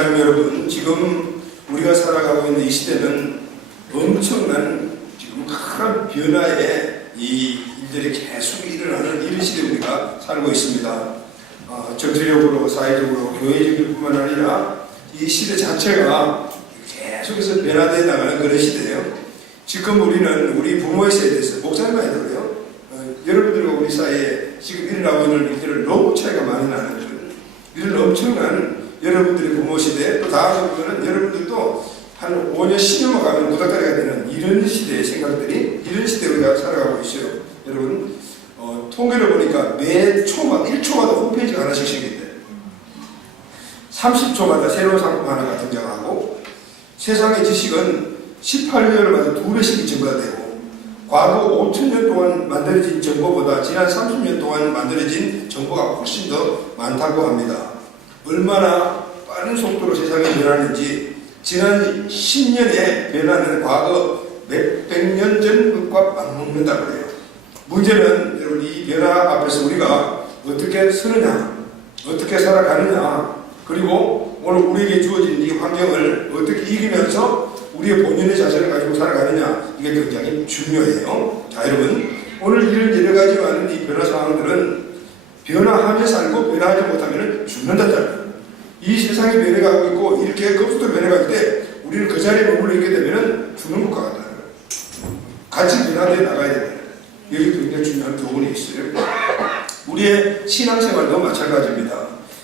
하나님 여러분, 지금 우리가 살아가고 있는 이 시대는 엄청난 지금 큰 변화의 이 일들이 계속 일어나는 이런 시대에 우리가 살고 있습니다. 정치력으로, 사회적으로, 교회적일 뿐만 아니라 이 시대 자체가 계속해서 변화되어 나가는 그런 시대예요. 지금 우리는 우리 부모의 세대에서, 목사님만 해도 그래요. 여러분들과 우리 사이에 지금 일어나고 있는 일들은 너무 차이가 많이 나는 이런 엄청난 여러분들의 부모 시대, 또 다음부터는 여러분들도 한 5년, 10년만 가면 무닥다리가 되는 이런 시대의 생각들이, 이런 시대에 우리가 살아가고 있어요. 여러분, 통계를 보니까 매 초마다, 1초마다 홈페이지가 하나씩 생긴대. 30초마다 새로운 상품 하나가 등장하고, 세상의 지식은 18개월마다 2배씩이 증가되고, 과거 5,000년 동안 만들어진 정보보다 지난 30년 동안 만들어진 정보가 훨씬 더 많다고 합니다. 얼마나 빠른 속도로 세상이 변하는지, 지난 10년의 변화는 과거 몇백 년 전 것과 맞먹는다고 해요. 문제는 여러분, 이 변화 앞에서 우리가 어떻게 서느냐, 어떻게 살아가느냐, 그리고 오늘 우리에게 주어진 이 환경을 어떻게 이기면서 우리의 본연의 자세를 가지고 살아가느냐, 이게 굉장히 중요해요. 자, 여러분, 오늘 이런 여러 가지 많은 이 변화 상황들은 변화하며 살고 변화하지 못하면 죽는다잖아요. 이 세상이 변해가고 있고 이렇게 급속도로 변해갈 때 우리는 그 자리에 머물러 있게 되면 죽는 것과 같다는 거예요. 같이 변화되어 나가야 됩니다. 여기 굉장히 중요한 교훈이 있어요. 우리의 신앙생활도 마찬가지입니다.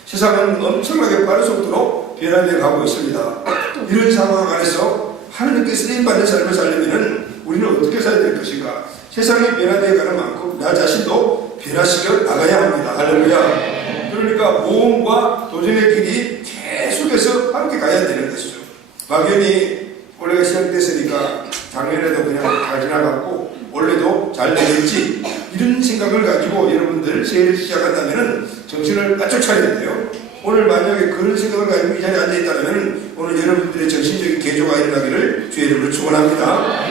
세상은 엄청나게 빠른 속도로 변화되어 가고 있습니다. 이런 상황 안에서 하나님께 쓰임받는 삶을 살려면 우리는 어떻게 살아야 될 것인가? 세상이 변화되어 가는 만큼 나 자신도 변화시켜 나가야 합니다. 할렐루야. 그러니까 모험과 도전의 길이 계속해서 함께 가야 되는 것이죠. 막연히 올해가 시작됐으니까 작년에도 그냥 잘 지나갔고 올해도 잘 되겠지, 이런 생각을 가지고 여러분들 새해를 시작한다면 정신을 바짝 차려야 돼요. 오늘 만약에 그런 생각을 가지고 이 자리에 앉아있다면 오늘 여러분들의 정신적인 개조가 일어나기를 주의 이름으로 축원합니다.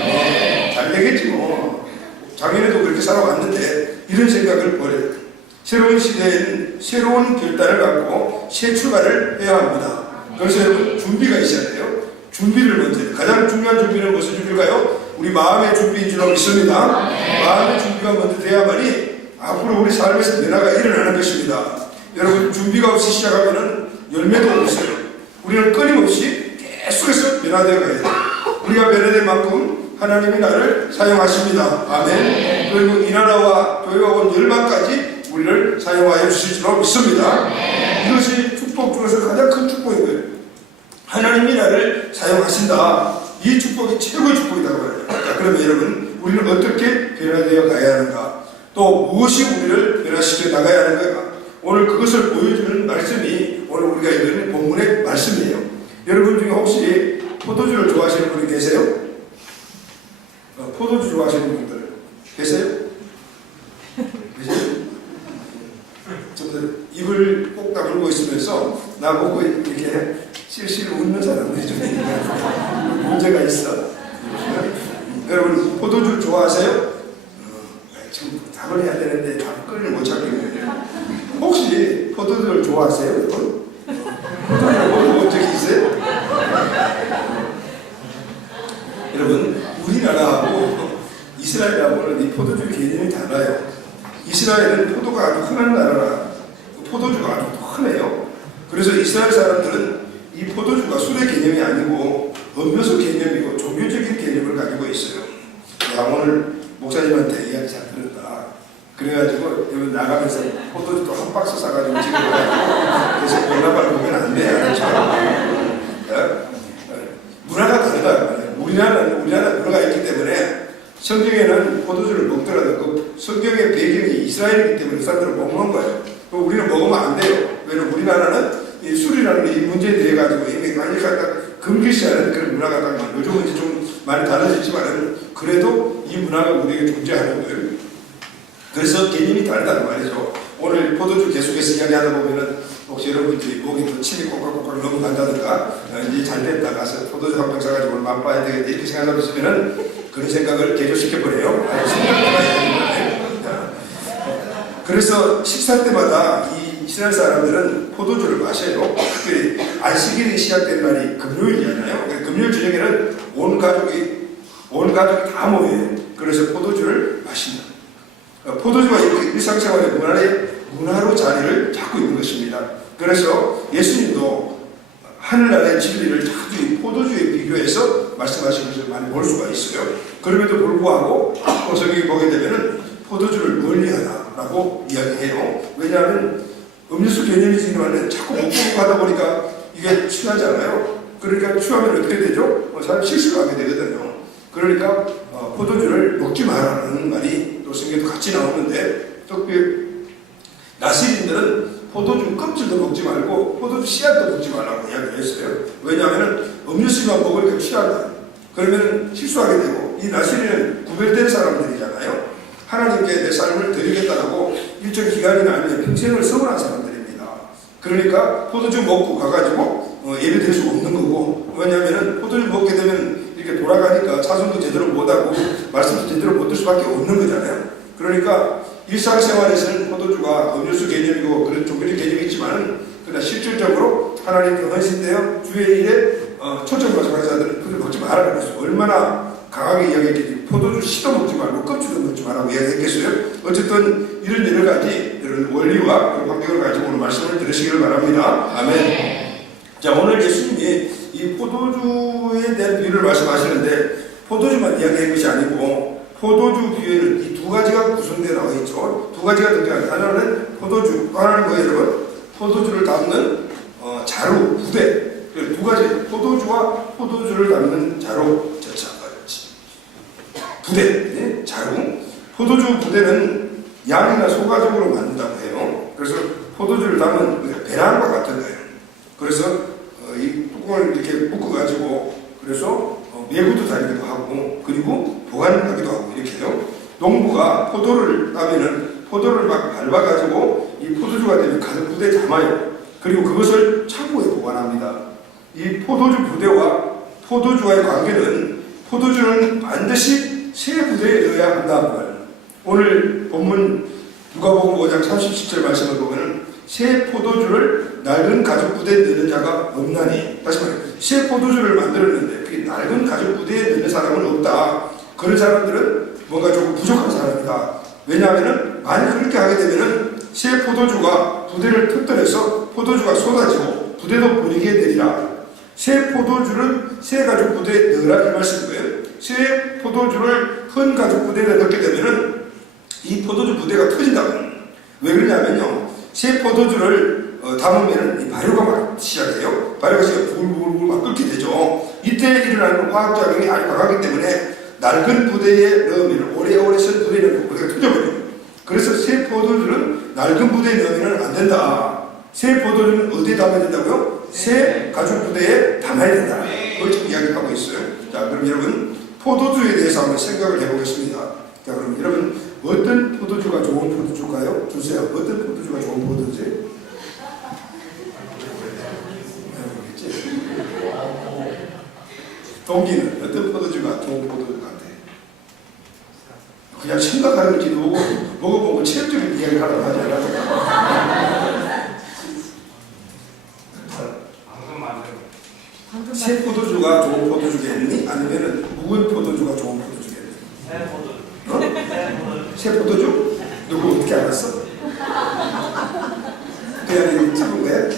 잘 되겠지 뭐. 작년에도 그렇게 살아왔는데 이런 생각을 버려요. 새로운 시대에는 새로운 결단을 갖고 새 출발을 해야 합니다. 그래서 여러분, 준비가 있어야 돼요. 준비를 먼저 해요. 가장 중요한 준비는 무슨 준비일까요? 우리 마음의 준비인 줄 믿습니다. 마음의 준비가 먼저 돼야만이 앞으로 우리 삶에서 변화가 일어나는 것입니다. 여러분, 준비가 없이 시작하면 열매도 없어요. 우리는 끊임없이 계속해서 변화되어 가야 돼요. 우리가 변화된 만큼 하나님이 나를 사용하십니다. 아멘. 그리고 이 나라와 교회가 온 열방까지 우리를 사용하여 주실 줄로 믿습니다. 이것이 축복 중에서 가장 큰 축복인 거예요. 하나님이 나를 사용하신다. 이 축복이 최고의 축복이라고 해요. 자, 그러면 여러분, 우리는 어떻게 변화되어 가야 하는가? 또 무엇이 우리를 변화시켜 나가야 하는가? 오늘 그것을 보여주는 말씀이 오늘 우리가 읽는 본문의 말씀이에요. 여러분 중에 혹시 포도주를 좋아하시는 분이 계세요? 포도주 좋아하시는 분들 계세요? 계세요? 입을 꼭 다물고 있으면서 나보고 이렇게 실실 웃는 사람들이 좀 문제가 있어. 여러분, 포도주 좋아하세요? 지금 답을 해야 되는데 답글을 못 찾겠네요. 혹시 포도주를 좋아하세요, 여러분? 포도주를 먹어본 적이 있어요? 여러분, 우리나라하고 이스라엘하고는 이 포도주 개념이 달라요. 이스라엘은 포도가 아주 흔한 나라라. 포도주가 아주 흔해요. 그래서 이스라엘 사람들은 이 포도주가 술의 개념이 아니고 음료수 개념이고 종교적인 개념을 가지고 있어요. 야, 오늘 목사님한테 이야기 잘 들었다. 그래가지고 여기 나가면서 포도주도 한 박스 사가지고 찍어가지고 계속 연락을 보면 안 돼. 알았죠? 문화가 다르다. 우리나라는 문화가 있기 때문에 성경에는 포도주를 먹더라도 그 성경의 배경이 이스라엘이기 때문에 그 사람들은 먹는 거예요. 우리는 먹으면 안 돼요. 왜냐면 우리나라는 이 술이라는 이 문제에 대해 가지고 이미 많이 갖다 금기시하는 그런 문화가 딱 요즘은 이제 좀 많이 달라졌지만 그래도 이 문화가 우리에게 존재하는 거예요. 그래서 개념이 다르다는 말이죠. 오늘 포도주 계속해서 이야기하다 보면은 혹시 여러분들이 목이 또 침이 꼴깍꼴깍 넘어간다든가 이제 잘됐다 가서 포도주 한 병 사가지고 맛봐야 되겠다 이렇게 생각하고 있으면은 그런 생각을 개조시켜버려요. 그래서 식사 때마다 이 이스라엘 사람들은 포도주를 마셔요. 특별히 안식일이 시작된 날이 금요일이잖아요. 금요일 저녁에는 온 가족이 다 모여요. 그래서 포도주를 마신다. 포도주가 이렇게 일상생활의 문화로 자리를 잡고 있는 것입니다. 그래서 예수님도 하늘나라의 진리를 자주 이 포도주에 비교해서 말씀하신 것을 많이 볼 수가 있어요. 그럼에도 불구하고 성경에 보게 되면은 포도주를 멀리하라라고 이야기해요. 왜냐하면 음료수 개념이 지금은 자꾸 먹고 하다 보니까 이게 취하잖아요. 그러니까 취하면 어떻게 되죠? 사람 실수를 하게 되거든요. 그러니까 포도주를 먹지 말라는 말이 또 성경에도 같이 나오는데, 특히 나시린들은 포도주 껍질도 먹지 말고 포도주 씨앗도 먹지 말라고 이야기를 했어요. 왜냐하면 음료수만 먹으니까 취한다. 그러면 실수하게 되고, 이 나시린은 구별된 사람들이잖아요. 하나님께 내 삶을 드리겠다라고 일정 기간이나 아니면 평생을 서운한 사람들입니다. 그러니까 포도주 먹고 가가지고 예배 드릴 수 없는 거고, 왜냐하면 포도주 먹게 되면 이렇게 돌아가니까 차순도 제대로 못하고 말씀도 제대로 못 들 수밖에 없는 거잖아요. 그러니까 일상생활에서는 포도주가 음료수 개념이고 그런 종교적 개념이 있지만, 그러나 실질적으로 하나님께 헌신되어 주의 일에 초점을 맞춰 가는 자들은 그걸 먹지 말라고 그랬어요. 얼마나 강하게 이야기했겠지. 포도주 씨도 먹지 말고 껍질도 먹지 말라고 이야기했겠어요. 어쨌든 이런 여러 가지 이런 원리와 그런 환경을 가지고 오늘 말씀을 들으시기를 바랍니다. 아멘. 자, 오늘 예수님이 이 포도주에 대한 비유를 말씀하시는데, 포도주만 이야기할 것이 아니고 포도주 비유에는 이 두 가지가 구성되어 나와 있죠. 두 가지가 등장합니다. 하나는 포도주, 또 하나는 뭐예요, 여러분? 포도주를 담는 자루, 부대. 두 가지, 포도주와 포도주를 담는 자루, 부대, 네? 자루. 포도주 부대는 양이나 소가죽으로 만든다고 해요. 그래서 포도주를 담은 배낭과 같은 거예요. 그래서 이 뚜껑을 이렇게 묶어가지고, 그래서 매구도 다니기도 하고, 그리고 보관하기도 하고, 이렇게 해요. 농부가 포도를 따면은 포도를 막 밟아가지고 이 포도주가 되면 가득 부대에 담아요. 그리고 그것을 창고에 보관합니다. 이 포도주 부대와 포도주와의 관계는, 포도주는 반드시 새 부대에 넣어야 한다. 오늘 본문 누가복음 5장 37절 말씀을 보면은 새 포도주를 낡은 가죽 부대에 넣는 자가 없나니, 다시 말해 새 포도주를 만들었는데 그 낡은 가죽 부대에 넣는 사람은 없다. 그런 사람들은 뭔가 조금 부족한 사람이다. 왜냐하면 만약 그렇게 하게 되면은 새 포도주가 부대를 터뜨려서 포도주가 쏟아지고 부대도 버리게 되리라. 새 포도주를 새 가죽 부대에 넣으라, 이 말씀이고요. 새 포도주를 헌 가죽 부대에 넣게 되면은 이 포도주 부대가 터진다고. 왜 그러냐면요, 새 포도주를 담으면 이 발효가 막 시작해요. 발효가 시작해 불불불 막 끓게 되죠. 이때 일어나는 화학작용이 아주 강하기 때문에 낡은 부대에 넣으면, 오래오래 쓴 부대에 넣으면 부대가 터져버려요. 그래서 새 포도주는 낡은 부대에 넣으면 안 된다. 새 포도주는 어디에 담아야 된다고요? 새 가죽 부대에 담아야 된다. 그걸 지금 이야기하고 있어요. 자, 그럼 여러분 포도주에 대해서 한번 생각을 해보겠습니다. 자, 그럼 여러분 어떤 포도주가 좋은 포도주일까요? 주세요. 어떤 포도주가 좋은 포도주지? 동기는 어떤 포도주가 좋은 포도주 같아? 그냥 생각하는지도 먹어보고 체험적인 이야기를 하라고 하지 않았을까? 새 포도주가 좋은 포도주겠니? 아니면 묵은 포도주가 좋은 포도주겠니? 새 포도주. 새 포도주? 누구 어떻게 알았어? 그냥 찍은 거야?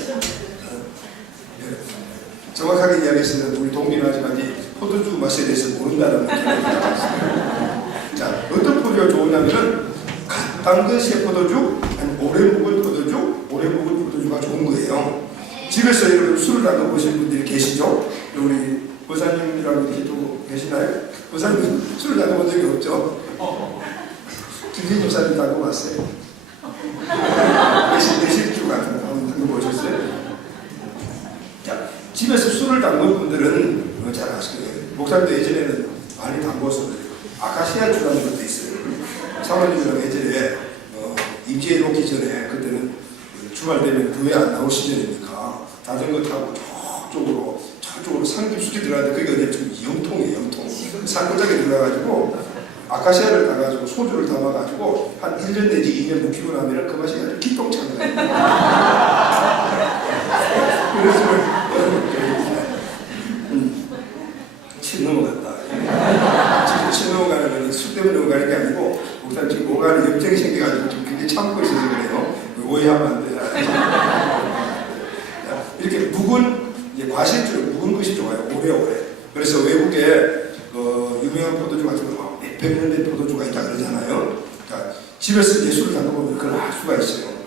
정확하게 이야기했으면 우리 동기는 하지만 포도주 맛에 대해서 모른다는 느낌이. 자, 어떤 포도주가 좋으냐면 갓 담근 새 포도주, 아니 오래 묵은 포도주, 오래 묵은 포도주가 좋은 거예요. 집에서 여러분 술을 담궈 보신 분들이 계시죠? 우리 보사님이라고 이렇게 또 계시나요? 보사님 술을 담궈 본 적이 없죠? 김진희 목사님 담궈 봤어요? 내실주 같은 거 한번 담궈 보셨어요? 자, 집에서 술을 담근 분들은 잘 아실 거예요. 목사님도 예전에는 많이 담궈서 아카시아 주라는 것도 있어요. 사모님이랑 예전에 임지에 놓기 전에, 그때는 주말 되면 교회 안 나올 시절이니까 자전거 타고 저쪽으로 산 깊숙이 들어가는데, 그게 어디야? 지금 염통이에요, 염통. 산골짜기 들어가가지고 아카시아를 따가지고 소주를 담아가지고 한 1년 내지 2년 묵히고 나면 그 맛이 아주 기똥찬 거예요. 그래서 자신처럼 묵은 것이 좋아요. 오래오래. 그래서 외국에 유명한 포도주 같은 거 몇백 년 된 포도주가 있다 그러잖아요. 그러니까 집에서 이제 술을 담궈보면 그걸 알 수가 있어요.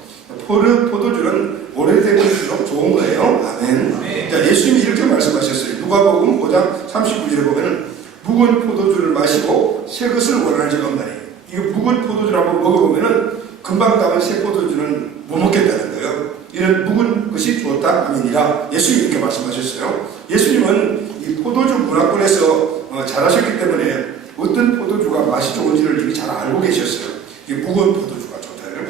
포도주는 오래된 것일수록 좋은 거예요. 아멘. 자, 예수님이 이렇게 말씀하셨어요. 누가복음 5장 39절에 보면은 묵은 포도주를 마시고 새 것을 원하는 자가 없나니. 이거 묵은 포도주를 한번 먹어보면은 금방 담은 새 포도주는 못 먹겠다는 거예요. 이런 묵은 것이 좋다 아멘이라 예수님이 이렇게 말씀하셨어요. 예수님은 이 포도주 문화권에서 자라셨기 때문에 어떤 포도주가 맛이 좋은지를 이미 잘 알고 계셨어요. 이게 묵은 포도주가 좋다요.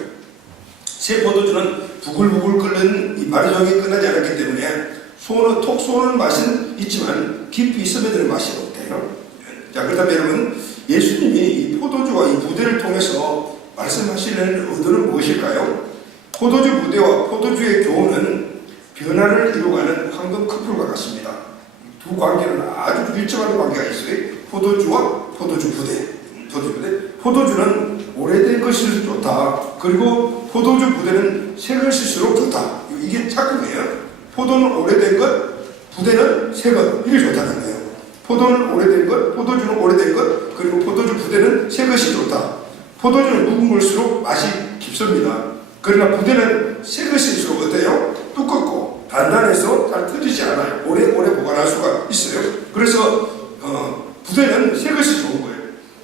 새 포도주는 부글부글 끓는 이 발효정이 끝나지 않았기 때문에 톡 쏘는 맛은 있지만 깊이 스며드는 맛이 없대요. 자, 그렇다면 여러분, 예수님이 이 포도주와 이 부대를 통해서 말씀하시는 의도는 무엇일까요? 포도주 부대와 포도주의 교훈은 변화를 이루어가는 황금 커플과 같습니다. 두 관계는 아주 밀접한 관계가 있어요. 포도주와 포도주 부대. 포도주는 오래된 것일수록 좋다. 그리고 포도주 부대는 새 것일수록 좋다. 이게 착각이에요. 포도는 오래된 것, 부대는 새 것. 이게 좋다는 거예요. 포도는 오래된 것, 포도주는 오래된 것, 그리고 포도주 부대는 새 것이 좋다. 포도주는 묵은 걸수록 맛이 깊습니다. 그러나 부대는 새 것일수록 어때요? 두껍고 단단해서 잘 터지지 않아요. 오래오래 보관할 수가 있어요. 그래서 부대는 새 것이 좋은 거예요.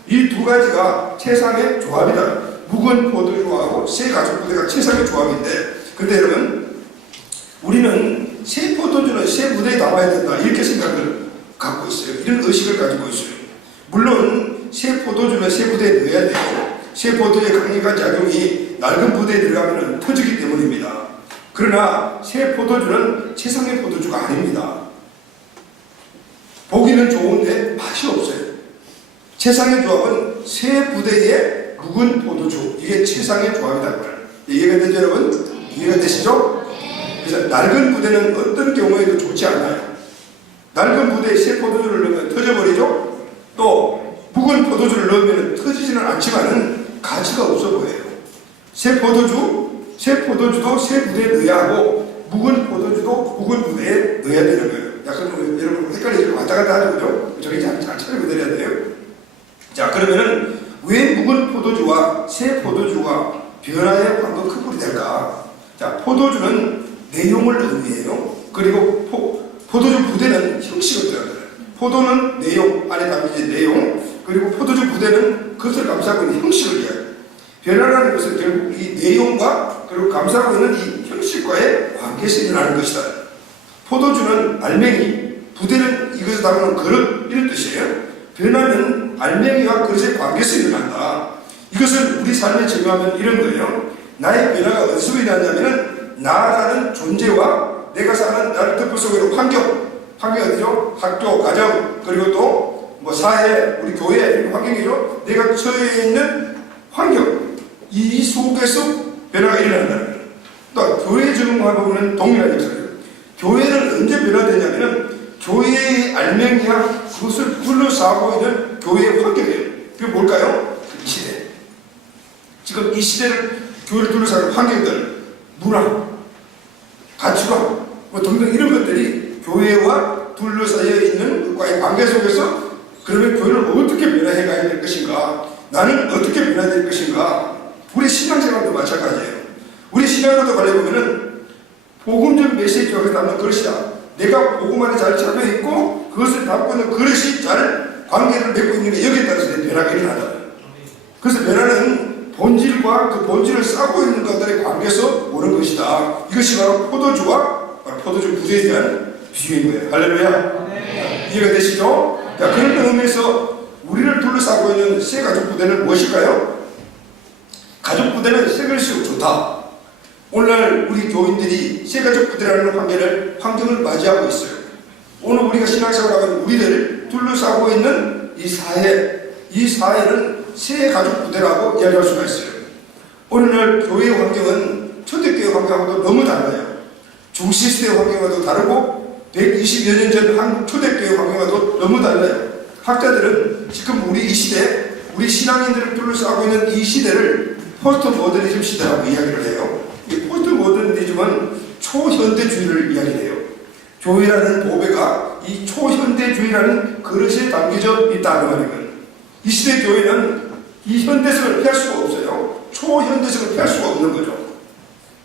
이 두 가지가 최상의 조합이다. 묵은 포도주하고 새 가죽 부대가 최상의 조합인데, 근데 여러분, 우리는 새 포도주는 새 부대에 담아야 된다, 이렇게 생각을 갖고 있어요. 이런 의식을 가지고 있어요. 물론 새 포도주는 새 부대에 넣어야 돼요. 새 포도의 강력한 작용이 낡은 부대에 들어가면 터지기 때문입니다. 그러나 새 포도주는 최상의 포도주가 아닙니다. 보기는 좋은데 맛이 없어요. 최상의 조합은 새 부대의 묵은 포도주, 이게 최상의 조합이다. 이해가 되죠, 여러분? 이해가 되시죠? 그래서 낡은 부대는 어떤 경우에도 좋지 않아요. 낡은 부대에 새 포도주를 넣으면 터져버리죠? 또 묵은 포도주를 넣으면 터지지는 않지만은 가치가 없어 보여요. 새 포도주도 새 부대에 넣어야 하고, 묵은 포도주도 묵은 부대에 넣어야 되는 거예요. 약간 여러분 헷갈리죠? 왔다 갔다 하죠, 그죠? 저기 잘 차리고 내려야 돼요. 자, 그러면은 왜 묵은 포도주와 새 포도주가 변화의 황금 커플이 될까? 자, 포도주는 내용을 의미해요. 그리고 포도주 부대는 형식을 뜻합니다. 포도는 내용, 안에 담긴 내용, 그리고 포도주 부대는 그것을 감싸고 있는 형식을 이야기해요. 변화라는 것은 결국 이 내용과 그리고 감싸고 있는 이 형식과의 관계에서 일어나는 것이다. 포도주는 알맹이, 부대는 이것을 담는 그릇, 이런 뜻이에요. 변화는 알맹이와 그릇의 관계에서 일어난다. 이것을 우리 삶에 적용하면 이런 거예요. 나의 변화가 어디서 일어나냐면은 나라는 존재와 내가 사는 나를 덮어 속에는 환경이 어디죠? 학교, 가정, 그리고 또 뭐 사회, 우리 교회, 이런 환경이죠. 내가 처해 있는 환경, 이 속에서 변화가 일어난다는 거예요. 또 교회에 적용하면 동일한 역사예요. 교회는 언제 변화되냐면은 교회의 알맹이와 그것을 둘러싸고 있는 교회의 환경이에요. 그게 뭘까요? 이 시대. 지금 이 시대를, 교회를 둘러싸는 환경들, 문화, 가치관, 뭐 등등 이런 것들이 교회와 둘러싸여 있는 것과의 관계 속에서 그러면 교회를 어떻게 변화해 가야 될 것인가? 나는 어떻게 변화될 것인가? 우리 신앙생활도 마찬가지예요. 우리 신앙과도 관련해보면은 복음적 메시지와 담는 그릇이다. 내가 복음 안에 잘 참여했고 그것을 담고 있는 그릇이 잘 관계를 맺고 있는 게 여기에 따라서 변화가 일어난다. 그래서 변화는 본질과 그 본질을 쌓고 있는 것들의 관계에서 오는 것이다. 이것이 바로 포도주와 포도주 부대에 대한 비유인 거예요. 할렐루야. 네. 이해가 되시죠? 자, 그런 의미에서 우리를 둘러싸고 있는 새 가족 부대는 무엇일까요? 가족 부대는 새 것이 좋다. 오늘날 우리 교인들이 새 가족 부대라는 환경을 맞이하고 있어요. 오늘 우리가 신앙생활하는 우리들을 둘러싸고 있는 이 사회는 새 가족 부대라고 이야기할 수가 있어요. 오늘날 교회의 환경은 초대교회 환경하고도 너무 달라요. 중시시대 환경과도 다르고 120여 년 전 한국 초대교회 환경과도 너무 달라요. 학자들은 지금 우리 이 시대, 우리 신앙인들을 둘러싸고 있는 이 시대를 포스트 모더니즘 시대라고 이야기를 해요. 이 포스트 모더니즘은 초현대주의를 이야기해요. 교회라는 보배가 이 초현대주의라는 그릇에 담겨져 있다는 말이거든요. 이 시대 교회는 이 현대성을 피할 수가 없어요. 초현대성을 피할 수가 없는 거죠.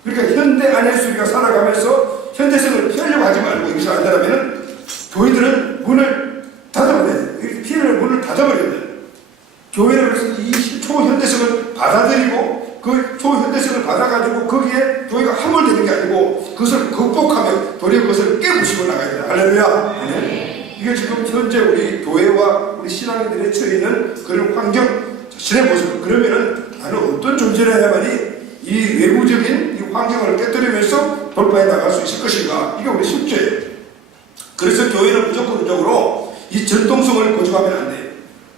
그러니까 현대 안에서 우리가 살아가면서 현대성을 피하려고 하지 말고 여기서 안다면 교회들은 문을 닫아버려야 돼요. 이렇게 피하려면 문을 닫아버려야 돼요. 교회는 그래서 이 초현대성을 받아들이고 그 초현대성을 받아가지고 거기에 교회가 함몰되는 게 아니고 그것을 극복하며 도리어 그것을 깨부시고 나가야 돼요. 할렐루야. 네. 이게 지금 현재 우리 교회와 우리 신앙인들의 처해 있는 그런 환경 자신의 모습. 그러면은 나는 어떤 존재를 해야만이 이 외부적인 이 환경을 깨뜨리면서 돌파해 나갈 수 있을 것인가. 이게 우리 숙제예요. 그래서 교회는 무조건적으로 이 전통성을 고집하면 안 돼요.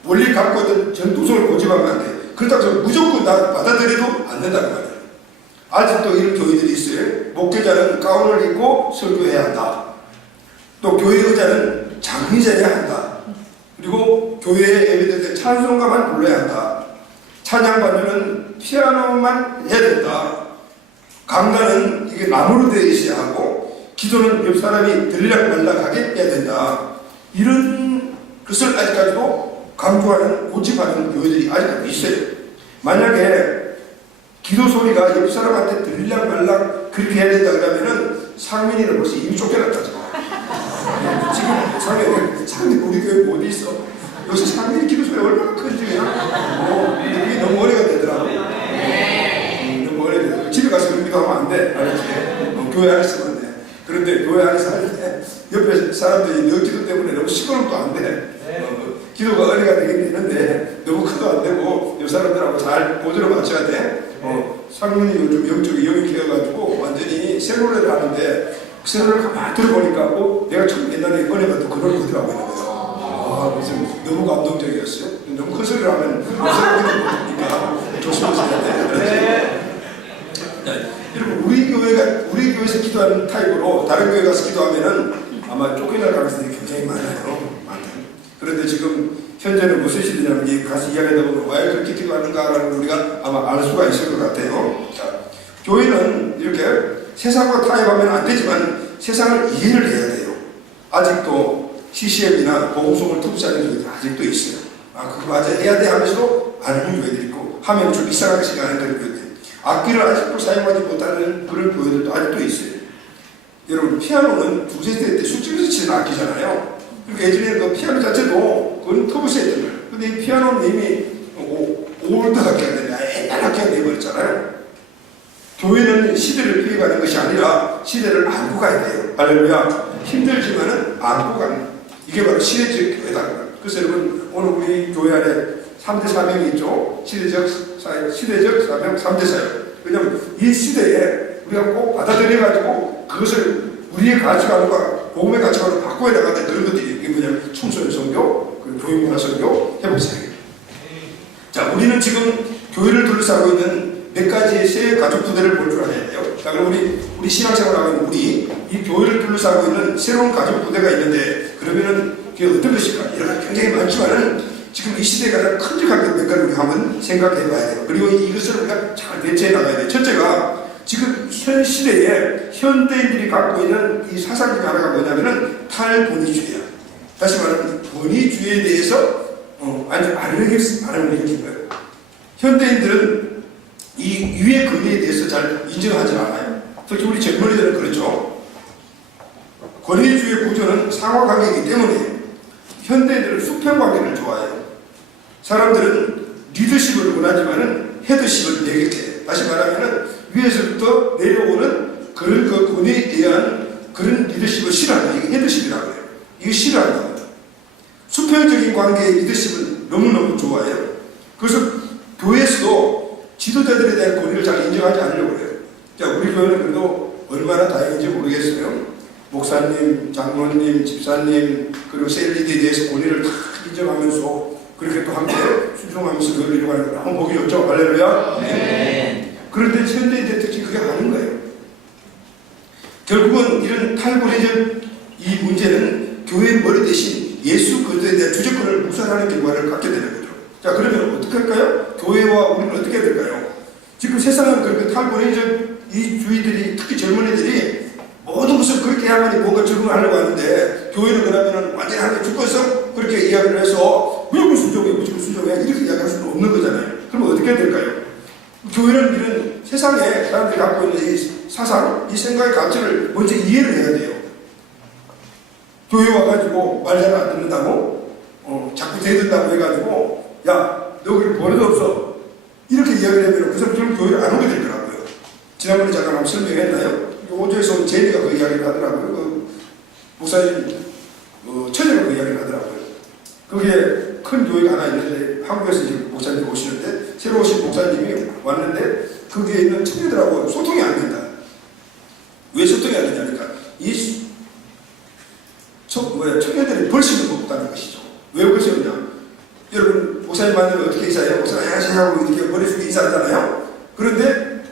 원리 갖고 있던 전통성을 고집하면 안 돼요. 그렇다고 해서 무조건 다 받아들여도 안 된다는 말이에요. 아직도 이런 교회들이 있어요. 목회자는 가운을 입고 설교해야 한다. 또 교회 의자는 장의자여야 한다. 그리고 교회에 예배될 때 찬송가만 불러야 한다. 찬양 반주는 피아노만 해야 된다. 강단은 이게 나무로 되어 있어야 하고 기도는 옆 사람이 들락말락하게 해야 된다. 이런 것을 아직까지도 강조하는 고집하는 교회들이 아직도 있어요. 만약에 기도 소리가 옆 사람한테 들락말락 그렇게 해야 된다 그러면은 상민이는 벌써 이미 쫓겨났다죠. 지금 상민 우리 교회 어디 있어? 요새 상민이 기도 소리 얼마나 큰지 그냥 이게 너무 어려가 되더라고. 너무 어려가 되더라고. 집에 가서 그런 기도 하면 안 돼. 알았지? 교회 안에서 하면 돼. 그런데 교회 안에서 할 때 옆에 사람들이 너 기도 때문에 너무 시끄러우면 또 안 돼. 기도가 어리가 되긴 되는데 너무 커도 안 되고 옆 사람들하고 잘 보조를 맞춰야 돼. 상민이 요즘 영적이 영이 키워가지고 완전히 세로를 하는데 세로를 가만히 들어보니까 내가 참 옛날에 은혜 받던 그런 거들 하고 있는 거예요. 무슨 너무 감동적이었어요. 너무 큰 소리를 하면 세로를 못하니까 조심하셔야 돼. 여러분 우리 교회에서 기도하는 타입으로 다른 교회 가서 기도하면은 아마 쫓겨날 가능성이 굉장히 많아요. 그런데 지금 현재는 무슨 시대냐면 가서 이야기하다 보면 왜 그렇게 기도하는가라는 걸 우리가 아마 알 수가 있을 것 같아요. 자, 교회는 이렇게 세상과 타협하면 안 되지만 세상을 이해를 해야 돼요. 아직도 CCM이나 보험송을 투부하는 교회들 아직도 있어요. 그거 맞아 해야 돼 하면서도 안 하는 교회들이 있고 하면 좀 이상하게 생각하는 그런 교회들. 악기를 아직도 사용하지 못하는 그런 교회들도 아직도 있어요. 여러분 피아노는 두세 대 때 술집에서 치는 악기잖아요. 그러니까 예전에 그 피아노 자체도 그건 터부시했던 거예요. 근데 이 피아노는 이미 올드 악기가 되냐 옛날 악기가 되어버렸잖아요. 교회는 시대를 피해가는 것이 아니라 시대를 안고 가야 돼요. 할렐루야. 힘들지만은 안고 가는 이게 바로 시대적 교회다. 그래서 여러분 오늘 우리 교회 안에 3대 사명이 있죠. 시대적 사명 3대 사역. 왜냐하면 이 시대에 우리가 꼭 받아들여가지고 그것을 우리의 가치관과 복음의 가치관으로 바꿔야 나가는 그런 것들이 이게 뭐냐면 청소년 선교, 그리고 교육문화 선교, 회복 사역. 자, 우리는 지금 교회를 둘러싸고 있는 몇 가지의 새 가족 부대를 볼 줄 알아야 돼요. 자, 그럼 우리 신앙생활하고 있는 우리 이 교회를 둘러싸고 있는 새로운 가족 부대가 있는데 그러면은 그게 어떤 것일까? 여러 가지 굉장히 많지만은 지금 이 시대에 가장 큰직한 몇 가지를 우리가 한번 생각해 봐야 돼요. 그리고 이것을 우리가 잘 대처해 나가야 돼요. 첫째가 지금 현 시대에 현대인들이 갖고 있는 이 사상 중 하나가 뭐냐면은 탈권위주의야. 다시 말하면 권위주의에 대해서 완전 반응을 일으킨 거예요. 현대인들은 이 위의 권위에 대해서 잘 인정하지 않아요. 특히 우리 젊은이들은 그렇죠. 권위주의 구조는 상호관계이기 때문에 현대인들은 수평관계를 좋아해요. 사람들은 리더십을 원하지만은 헤드십을 내게 다시 말하면은 위에서부터 내려오는 그런 그 권위에 대한 그런 리더십을 싫어한다. 이게 헤드십이라고 해요. 이게 싫어한다. 수평적인 관계의 리더십을 너무너무 좋아해요. 그래서 교회에서도 지도자들에 대한 권위를 잘 인정하지 않으려고 해요. 자, 우리 교회는 그래도 얼마나 다행인지 모르겠어요. 목사님, 장로님, 집사님, 그리고 셀리드에 대해서 권위를 다 인정하면서 그렇게 또 함께 순종하면서 그걸 이루어가는 걸 한번 보기 좋죠. 할렐루야. 네. 그런데 현대인들의 특징이 그게 아닌 거예요. 결국은 이런 탈권위적 이 문제는 교회의 머리 대신 예수 그리스도에 대한 주제권을 무산하는 결과를 갖게 되는 거죠. 자, 그러면 어떻게 할까요? 교회와 우리는 어떻게 해야 될까요? 지금 세상은 그렇게 탈권위적 이 주의들이 특히 젊은이들이 모든 것을 그렇게 해야만이 뭔가 적응하려고 하는데 교회는 그러면은 완전히 하나님 주권성 그렇게 이야기를 해서 무조건 순종해 무조건 순종해 이렇게 이야기할 수는 없는 거잖아요. 그럼 어떻게 될까요? 교회는 이런 세상에 사람들이 갖고 있는 이 사상, 이 생각의 가치를 먼저 이해를 해야 돼요. 교회 와가지고 말 잘 안 듣는다고 자꾸 대든다고 해가지고 야 너 그렇게 버릇 없어 이렇게 이야기를 하면 그 사람 결국 교회를 안 오게 될 거라고요. 지난번에 잠깐 한번 설명했나요? 오조에서 온 제니가 그 이야기를 하더라고요. 그 목사님 처녀가 그 이야기를 하더라고요. 그게 큰 교회가 하나 있는데 한국에서 지금 목사님이 오시는데 새로 오신 목사님이 왔는데 거기에 있는 처녀들하고 소통이 안 된다. 왜 소통이 안 되냐니까 이 청년들이 벌칙을 먹었다는 것이죠. 왜 그것이 없냐? 여러분 목사님 만나면 어떻게 인사해요? 목사님 안녕하세요 하고 이렇게 머리 숙여 인사하잖아요. 그런데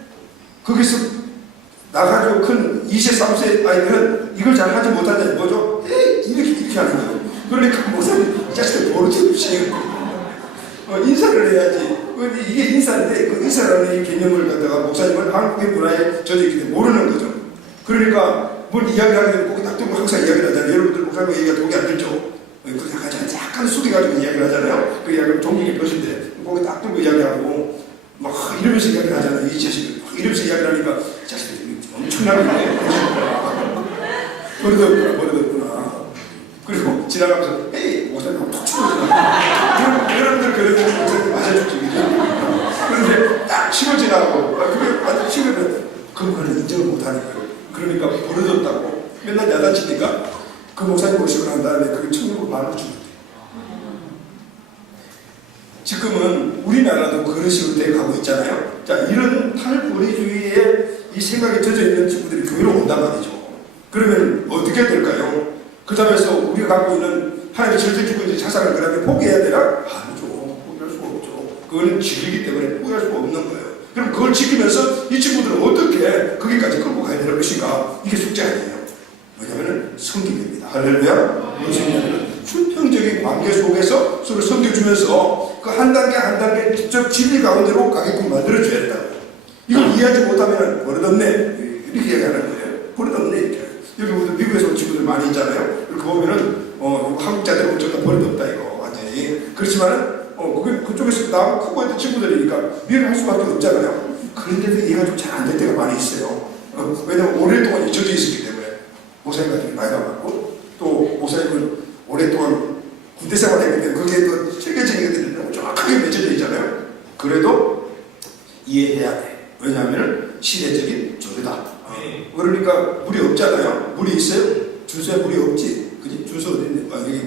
거기서 나가지고 큰 2세 3세 아이들은 이걸 잘 하지 못하냐 뭐죠? 에이 이렇게 하는 거예요. 그러니까 목사님 이 자식들 버릇없이 인사를 해야지. 이게 인사인데 그 인사라는 이 개념을 갖다가 목사님은 한국의 문화에 젖어있기 때문에 모르는 거죠. 그러니까 뭘 이야기하게 되면 거기 딱 들고 항상 이야기를 하잖아요. 여러분들 목사님 얘기가 독이 안 들죠? 그 약간 숙여가지고 이야기를 하잖아요. 그 이야기는 종국의 것인데 거기 딱 들고 이야기하고 막 이러면서 이야기를 하잖아요. 이 자식들 이러면서 이야기를 하니까 자식들이 엄청나게 버릇없구나. 그리고 지나가면서 에이 목사님 툭 치고 지나가. 여러분들 그래도 목사님 맞아줬죠. 그런데 딱 치고 지나가고 그게 완전 치면 그거는 인정을 못하는 거예요. 그러니까 버릇없다고 맨날 야단치니까 그 목사님 모시고 난 다음에 그게 천국으로 말을 주면 돼요. 지금은 우리나라도 그런 식으로 돼 가고 있잖아요. 자, 이런 탈권위주의에 이 생각에 젖어 있는 친구들이 교회로 온단 말이죠. 그러면 어떻게 될까요? 그 다음에서 우리가 갖고 있는 하나님의 절대 주권적 사상을 그러면 포기해야 되나? 아니죠. 포기할 수가 없죠. 그거는 진리이기 때문에 포기할 수가 없는 거예요. 그럼 그걸 지키면서 이 친구들은 어떻게 거기까지 끌고 가야 되는 것인가? 이게 숙제 아니에요. 왜냐하면 섬김입니다. 할렐루야. 무슨 얘기냐면 수평적인 관계 속에서 서로 섬겨주면서 그 한 단계 한 단계 직접 진리 가운데로 가게끔 만들어줘야 된다고. 이걸 이해하지 못하면 버릇없네 이렇게 얘기하는 거예요. 버릇없네 이렇게. 여기 우리 미국에서 온 친구들 많이 있잖아요. 이렇게 보면은 한국자들 엄청 다 버릇없다 이거 완전히. 그렇지만은 그쪽에서 나하고 크고 했던 친구들이니까 미래를 할 수밖에 없잖아요. 그런데도 이해가 좀 잘 안 될 때가 많이 있어요. 왜냐면 오랫동안 잊혀져 있었기 때문에. 목사님 같은 게 나이가 많고 또 목사님은 오랫동안 군대 생활했기 때문에 그게 또 체계적인 것들이 너무 정확하게 맺혀져 있잖아요. 그래도 이해해야 돼. 왜냐하면 시대적인 조례다. 그러니까 물이 없잖아요. 물이 있어요? 준수에 물이 없지. 그지? 준수 어디 있네? 여기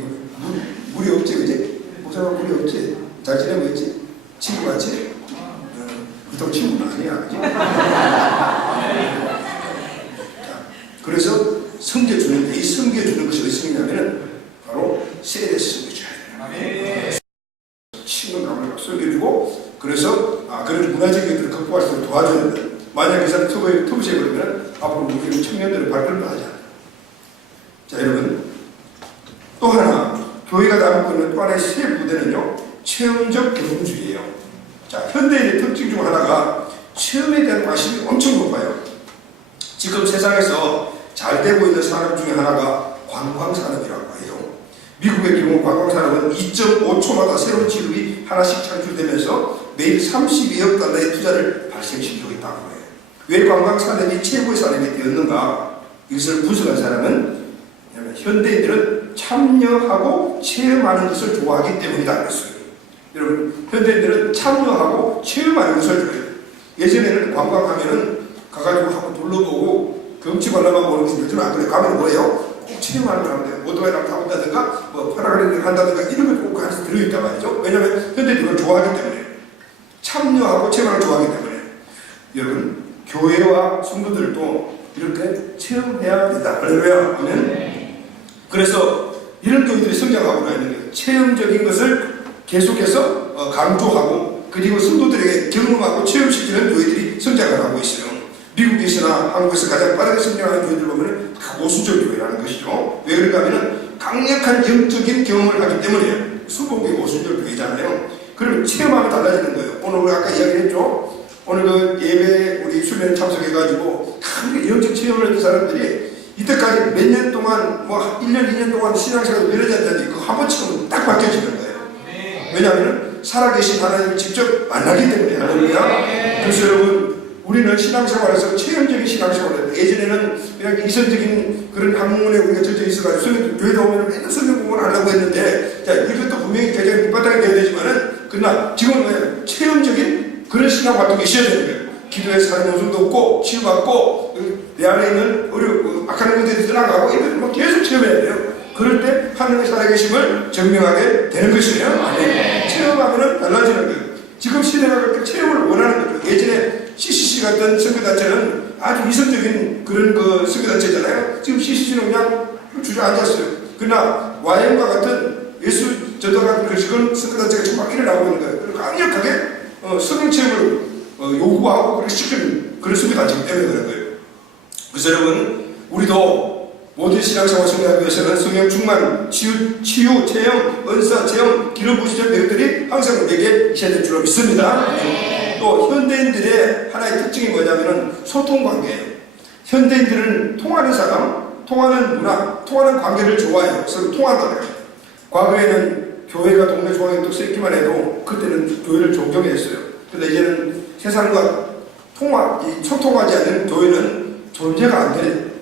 물이 없지, 그지? 목사님 물이 없지. 잘 지내고 있지? 친구 같지? 보통 친구는 아니야, 그지? 그래서 섬겨주는데 이 섬겨주는 것이 어디서 있냐면은 바로 세례에서 섬겨줘야 돼요. 친근감을 섬겨주고 그래서 그런 문화적인 것들을 극복할 수 있도록 도와줘야 된다. 만약 그 사람 터부시해 버리면 앞으로 우리 청년들을 발걸음도 하지 않아요. 자 여러분 또 하나 교회가 담고 있는 또 하나의 새 부대는요 체험적 경험주의예요. 자 현대인의 특징 중 하나가 체험에 대한 관심이 엄청 높아요. 지금 세상에서 잘 되고 있는 산업 중에 하나가 관광산업이라고 해요. 미국의 경우 관광산업은 2.5초마다 새로운 직업이 하나씩 창출되면서 매일 32억 달러의 투자를 발생시키고 있다고 해요. 왜 관광산업이 최고의 산업이 되었는가? 이것을 분석한 사람은 현대인들은 참여하고 체험하는 것을 좋아하기 때문이다 그랬어요. 여러분 현대인들은 참여하고 체험하는 것을 좋아해요. 예전에는 관광하면은 가가지고 한번 둘러보고 경치 관람만 보는 것이 요즘은 안 그래요. 가면 뭐예요? 꼭 체험하는 걸 하면 돼요. 오토바이를 타본다든가 뭐 파라글라이딩을 한다든가 이런 걸 꼭 안에서 들어있단 말이죠. 왜냐하면 현대인들이 그걸 좋아하기 때문에 참여하고 체험하는 걸 좋아하기 때문에 여러분 교회와 성도들도 이렇게 체험해야 된다. 할렐루야. 아멘. 그래서 이런 교회들이 성장하고 있는 거예요. 체험적인 것을 계속해서 강조하고 그리고 성도들에게 경험하고 체험시키는 교회들이 성장을 하고 있어요. 미국에서나 한국에서 가장 빠르게 성장하는 교회들 보면 다 모순적 교회라는 것이죠. 왜 그런가 하면 강력한 영적인 경험을 하기 때문에 수복이 모순적 교회잖아요. 그러면 체험하면 달라지는 거예요. 오늘 우리 아까 이야기했죠. 오늘 그 예배 우리 수련회 참석해가지고 큰 영적 체험을 했던 사람들이 이때까지 몇 년 동안 뭐 1년, 2년 동안 신앙생활을 몇 년이 안 그거 한 번쯤은 딱 바뀌어지는 거예요. 왜냐하면 살아계신 하나님을 직접 만나기 때문에. 할렐루야. 그래서 여러분, 우리는 신앙생활에서 체험적인 신앙생활을, 예전에는 그냥 이성적인 그런 학문에 우리가 젖어 있어가지고 교회에 오면 맨날 성경 공부를 하려고 했는데, 자, 이것도 분명히 굉장히 밑바닥이 되어야 되지만은, 그러나 지금은 왜 체험적인 그런 신앙 활동이 있어야 되는 거예요. 기도에 사는 모습도 없고, 치유받고, 내 안에 있는 악한 것들이 떠나가고, 이걸 뭐 계속 체험해야 돼요. 그럴 때 하나님의 살아계심을 증명하게 되는 것이에요. 아멘. 체험하면 달라지는 거예요. 지금 시대가 그렇게 체험을 원하는 거죠. 예전에 CCC 같은 선교단체는 아주 이성적인 그런 그 선교단체잖아요. 지금 CCC는 그냥 주저앉았어요. 그러나 YM과 같은 예수 전도가 그런 선교단체가 정말 일어나고 있는 거예요. 그리고 강력하게 성령 체험을 요구하고 그렇게 시키는 그런 선교단체이기 때문에 그런 거예요. 그래서 여러분, 우리도 모든 신앙생활 성장하기 위해서는 성령 충만, 치유, 체험, 은사, 체험, 기름 부으시는 이것들이 항상 우리에게 있어야 될 줄로 믿습니다. 또 현대인들의 하나의 특징이 뭐냐면은 소통관계예요. 현대인들은 통하는 사람, 통하는 문화, 통하는 관계를 좋아해요. 서로 통하더라고요. 과거에는 교회가 동네 조항에 또 쓰기만 해도 그때는 교회를 존경했어요. 근데 이제는 세상과 소통하지 않는 교회는 존재가 안 되는,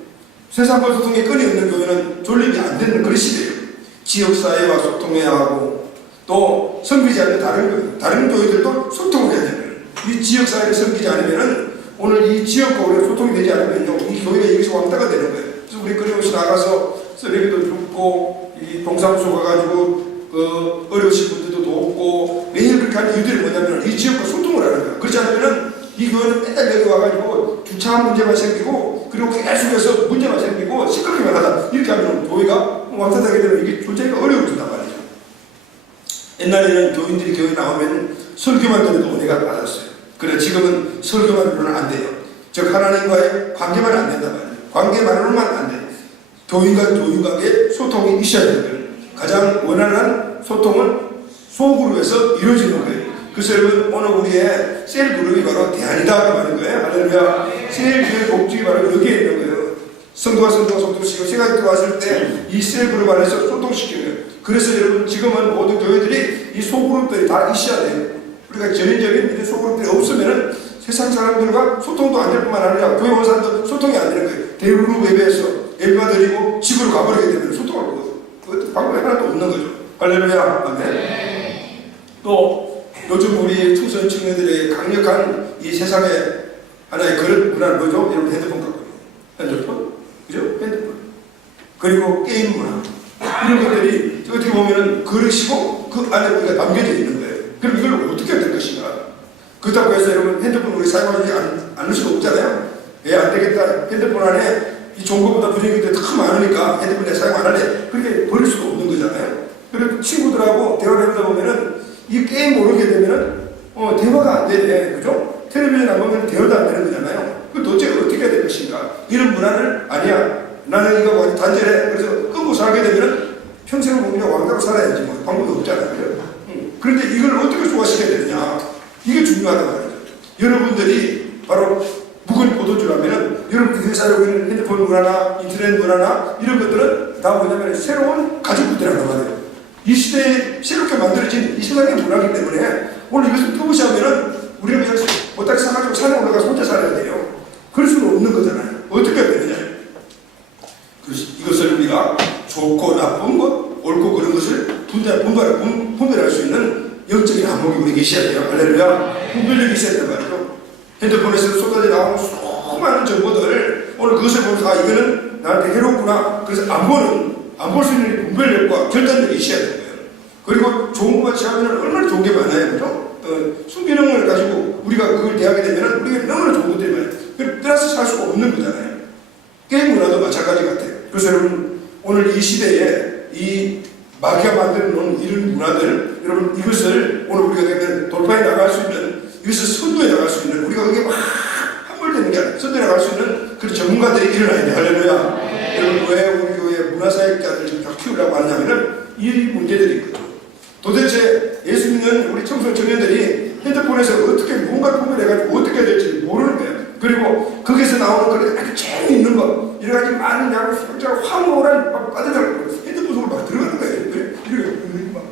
세상과 소통에 끈이 없는 교회는 존립이 안 되는 그런 시대예요. 지역사회와 소통해야 하고, 또 섬기지 않는 다른 교회들도 소통을 해야 되는, 이 지역사회를 섬기지 않으면은 오늘 이 지역과 우리가 소통이 되지 않으면요, 이 교회가 여기서 왕따가 되는 거예요. 그래서 우리 끊임없이 나가서 쓰레기도 줍고, 이 동사무소 가가지고 어려우신 분들도 돕고, 매일 그렇게 하는 이유들이 뭐냐면 이 지역과 소통을 하는 거예요. 그렇지 않으면은 이 교회는 맨날 여기 와가지고 주차한 문제만 생기고, 그리고 계속해서 문제만 생기고 시끄럽게만 하다, 이렇게 하면 교회가 왕따되게 되면 이게 존재가 어려워진단 말이죠. 옛날에는 교인들이 교회 나오면 설교만 들어도 은혜가 받았어요. 그래, 지금은 설교만 들어는 안 돼요. 즉 하나님과의 관계만 안 된단 말이에요. 관계만으로만 안 돼요. 교인과 교인 관계 소통이 있어야 되는 거예요. 가장 원활한 소통은 소그룹에서 이루어지는 거예요. 그래서 여러분, 오늘 우리의 셀그룹이 바로 대안이다 그 말인 거예요. 할렐루야. 셀교회 목적이 바로 여기에 있는 거예요. 성도가 소통시키고, 생각이 들어왔을 때 이 셀그룹 안에서 소통시키는 거예요. 그래서 여러분, 지금은 모든 교회들이 이 소그룹들이 다 있어야 돼요. 우리가 전인적인 이런 소그룹들이 없으면은 세상 사람들과 소통도 안 될 뿐만 아니라 교회 온 사람도 소통이 안 되는 거예요. 대그룹 예배에서 예배가 드리고 집으로 가버리게 되면 소통할 방법이 하나도 없는 거죠. 할렐루야. 아멘. 또 요즘 우리 청소년 청년들의 강력한 이 세상에 하나의 그런 문화는 뭐죠? 여러분, 핸드폰 갖고 있는 핸드폰, 그죠? 핸드폰. 그리고 게임 문화. 이런 것들이 어떻게 보면은 그릇이고 그 안에 우리가 담겨져 있는 거예요. 그럼 이걸 어떻게 될 것인가? 그렇다고 해서 여러분, 핸드폰 우리 사용하지 않을 수가 없잖아요. 왜 안 되겠다. 핸드폰 안에 이 좋은 것보다 부정적인 게 더 많으니까 핸드폰 내 사용 안 할래. 그렇게 버릴 수도 없는 거잖아요. 그리고 친구들하고 대화를 해보다 보면은 이 게임 모르게 되면은 대화가 안 되네. 그죠? 텔레비전 안 보면 대화도 안 되는 거잖아요. 그 도대체 어떻게 해야 될 것인가? 이런 문화는 아니야. 나는 이거 완전 단절해. 그래서 끊고 살게 되면은 평생을 그냥 왕따로 살아야지 뭐 방법이 없잖아요. 그런데 이걸 어떻게 소화시켜야 되느냐? 이게 중요하단 말이죠. 여러분들이 바로 묵은 포도주라면은 여러분들이 살고 있는 핸드폰 문화나 인터넷 문화나 이런 것들은 다 뭐냐면 새로운 가족들이란 말이에요. 이 시대에 새롭게 만들어진 이 세상의 문화이기 때문에 오늘 이것을 표시하면은 우리는 그냥 못하게 사가지고 산에 올라가서 혼자 살아야 돼요. 그럴 수는 없는 거잖아요. 어떻게 해야 되느냐? 그래서 이것을 우리가 좋고 나쁜 것, 옳고 그런 것을 분별할 수 있는 영적인 안목이 우리 계셔야 돼요. 할렐루야. 분별력이 있어야 된단 말이죠. 핸드폰에서 쏟아져 나오는 수많은 정보들, 오늘 그것을 보면서 아, 이거는 나한테 해롭구나. 그래서 안 볼 수 있는 분별력과 결단력이 있어야 되는 거예요. 그리고 좋은 것 같이 하면 얼마나 좋은 게 많아요. 그죠? 순기능을 가지고 우리가 그걸 대하게 되면 우리가 너무나 좋은 것들이 많아요. 플러스 살 수가 없는 거잖아요. 게임 문화도 마찬가지 같아요. 그래서 여러분, 오늘 이 시대에 이 마귀가 만들어 놓은 이런 문화들, 여러분, 이것을 오늘 우리가 되면 돌파해 나갈 수 있는, 이것을 선도해 나갈 수 있는, 우리가 그게 막 함몰되는 게 아니라 선도해 나갈 수 있는 그런 전문가들이 일어나야 돼. 할렐루야. 여러분, 왜 우리 교회 문화사역자들을 키우려고 하냐면은 이 문제들이 있거든요. 도대체 예수 믿는 우리 청소년 청년들이 핸드폰에서 어떻게 뭔가 구별해가지고 어떻게 해야 될지 모르는 거예요. 그리고 거기서 나오는 그런 아주 재미있는 거, 여러 가지 많은 야구 수영자가 황홀한 막 빠져나가고 핸드폰 속으로 막 들어가는 거예요. 이렇게 막